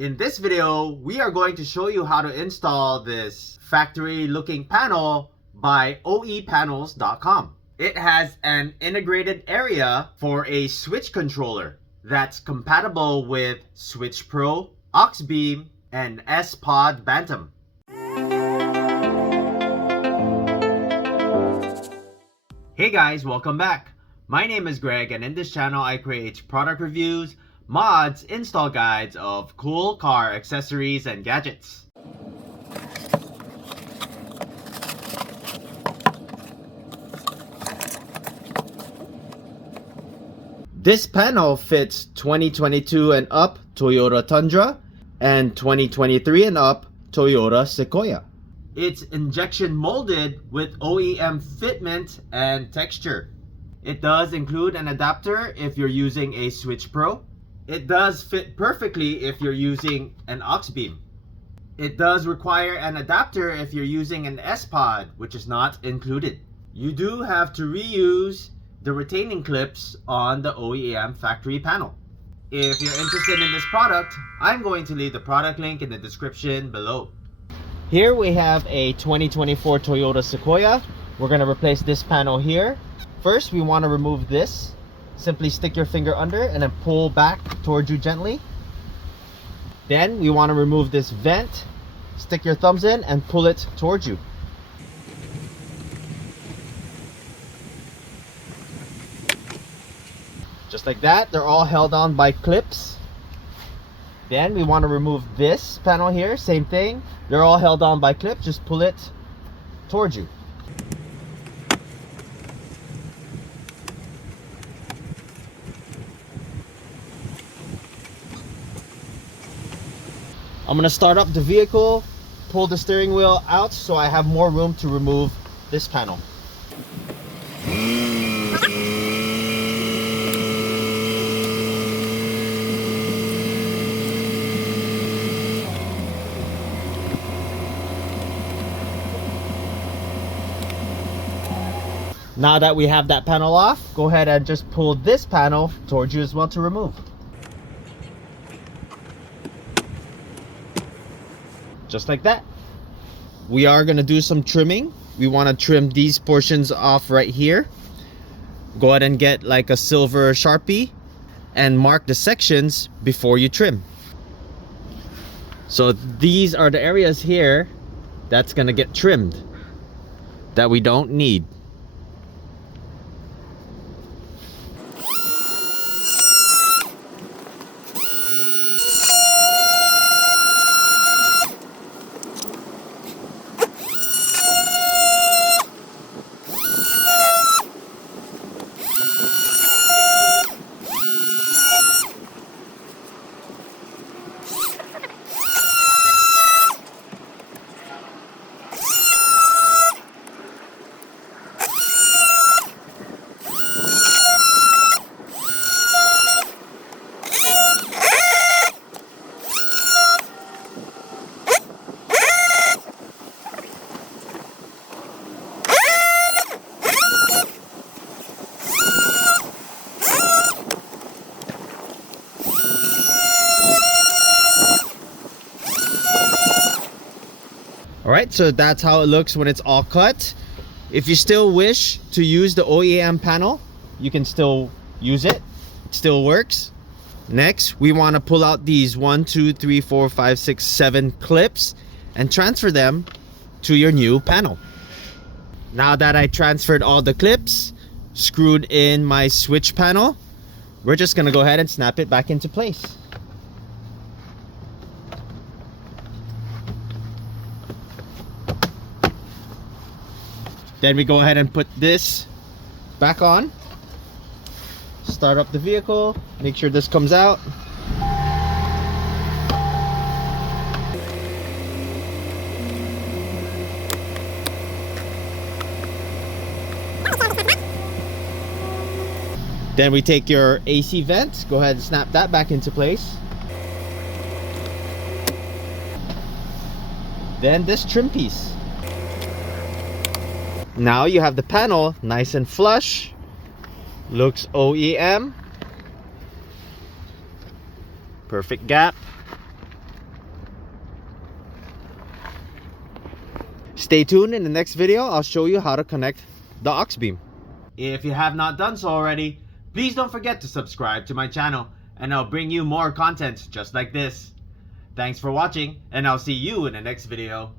In this video, we are going to show you how to install this factory looking panel by oepanels.com. It has an integrated area for a switch controller that's compatible with Switch Pro, Auxbeam, and Spod Bantam. Hey guys, welcome back. My name is Greg, and in this channel I create product reviews, mods, install guides of cool car accessories and gadgets. This panel fits 2022 and up Toyota Tundra and 2023 and up Toyota Sequoia. It's injection molded with OEM fitment and texture. It does include an adapter if you're using a Switch Pro. It does fit perfectly if you're using an Auxbeam. It does require an adapter if you're using an Spod, which is not included. You do have to reuse the retaining clips on the OEM factory panel. If you're interested in this product, I'm going to leave the product link in the description below. Here we have a 2024 Toyota Sequoia. We're going to replace this panel here. First, we want to remove this. Simply stick your finger under and then pull back towards you gently. Then we want to remove this vent. Stick your thumbs in and pull it towards you. Just like that, they're all held on by clips. Then we want to remove this panel here, same thing. They're all held on by clips, just pull it towards you. I'm going to start up the vehicle, pull the steering wheel out so I have more room to remove this panel. Now that we have that panel off, go ahead and just pull this panel towards you as well to remove. Just like that. We are going to do some trimming. We want to trim these portions off right here. Go ahead and get like a silver Sharpie and mark the sections before you trim. So these are the areas here that's going to get trimmed that we don't need. Alright, so that's how it looks when it's all cut. If you still wish to use the OEM panel, you can still use it. It still works. Next, we want to pull out these 1, 2, 3, 4, 5, 6, 7 clips and transfer them to your new panel. Now that I transferred all the clips, screwed in my switch panel, we're just going to go ahead and snap it back into place. Then we go ahead and put this back on. Start up the vehicle, make sure this comes out. Then we take your AC vent, go ahead and snap that back into place. Then this trim piece. Now you have the panel nice and flush, looks OEM, perfect gap. Stay tuned. In the next video, I'll show you how to connect the Auxbeam. If you have not done so already, please don't forget to subscribe to my channel, and I'll bring you more content just like this. Thanks for watching, and I'll see you in the next video.